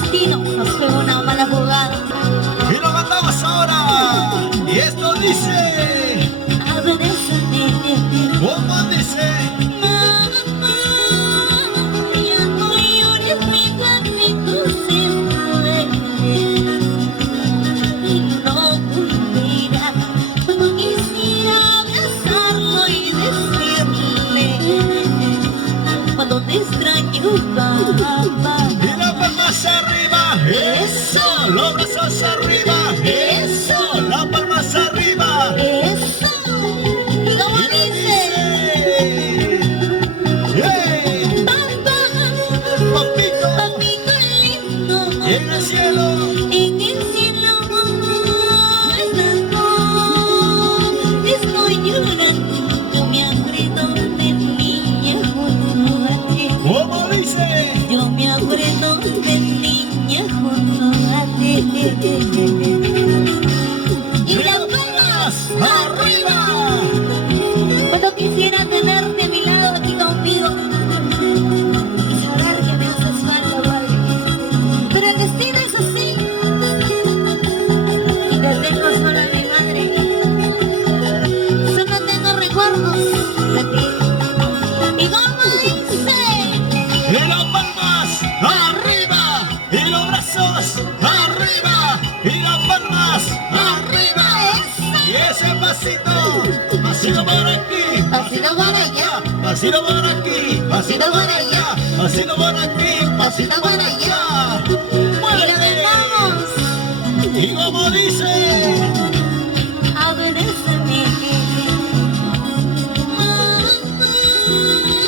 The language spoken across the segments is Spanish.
destino nos juega una mala jugada. Y lo mandamos ahora. Y esto dice. Abrázame. ¿Cómo dice? Mamá, ya no llores, mi papito se fue. Y no volverá. Cuando quisiera abrazarlo y decirle cuando te extraño, papá. Y las palmas arriba. Eso. Los brazos arriba. Eso. Las palmas arriba. Eso. ¿Y cómo dice? ¡Hey! Papá, Papito. papito lindo. Y en el cielo. En el cielo estás tú. Estoy llorando. Yo me acuerdo de niña junto a ti. ¿Cómo dice? Yo me acuerdo de niña junto a ti. Y las palmas arriba. Cuando quisiera tenerte a mi lado aquí conmigo y saber que me haces falta, vale. Pero el destino es así y te tengo sola, mi madre. Solo tengo recuerdos de ti. Y como dice, Y las palmas arriba. Y los brazos arriba. Y las palmas arriba. Y ese pasito. Pasito por aquí. pasito por allá, Pasito por aquí. Pasito por allá. Pasito por aquí. Pasito por allá. y lo ¡Muévete! dejamos. Y como dice. Abrázame. Mamá,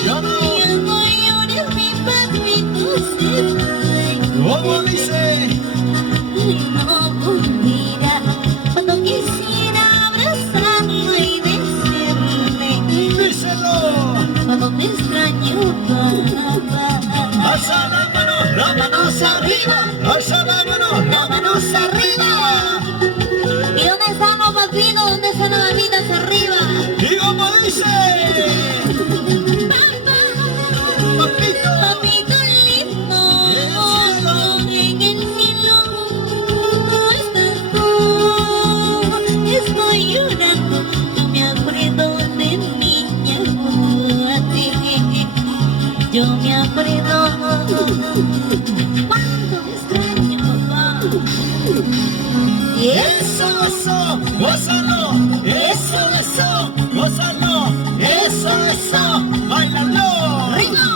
Yo no. ya no llores, mi papito se fue. Como dice. Y no volverá. Cuando quisiera abrazarlo y decirle Díselo. cuando te extraño, papá. Alza las manos arriba. Alza las manos arriba. ¿Y dónde están los papitos? ¿Dónde están las mamitas arriba? Y como dice. Papá, Papito. papito lindo. Y en el cielo. En el cielo no estás tú. Estoy llorando. Yo me acuerdo de niña junto a ti. Yo me acuerdo cuando te extraño, papá. Y Eso, gózalo. Eso, gózalo. Eso, bailalo. ¡Rico!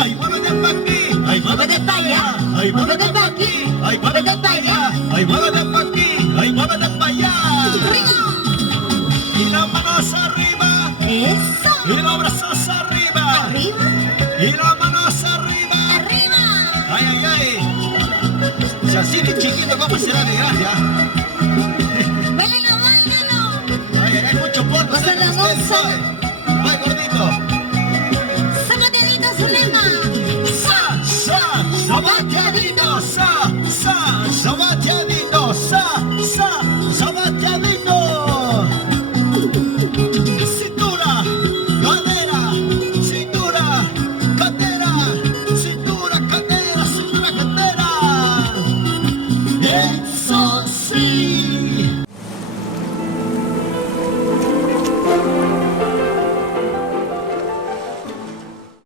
Ay, muévete pa' aquí. Ay, muévete pa' allá. Ay, muévete pa' aquí. Ay, muévete pa' allá. Ay, muévete pa' aquí. Ay, muévete pa' allá. ¡Rico! Y las manos arriba. ¡Eso! Y los brazos arriba. ¡Arriba! Y las manos arriba. ¡Arriba! Ay, ay, ay. Si así de chiquito, ¿cómo será de grande? ¡Báilalo, báilalo! Ay, hay mucho polvo. Goza la goza. Ay, gordito. ¡Zapateadito, Zulema! Sabateadito, sabateadito, sabateadito. Cintura, cadera, cintura, cadera, cintura, cadera, cintura, cadera.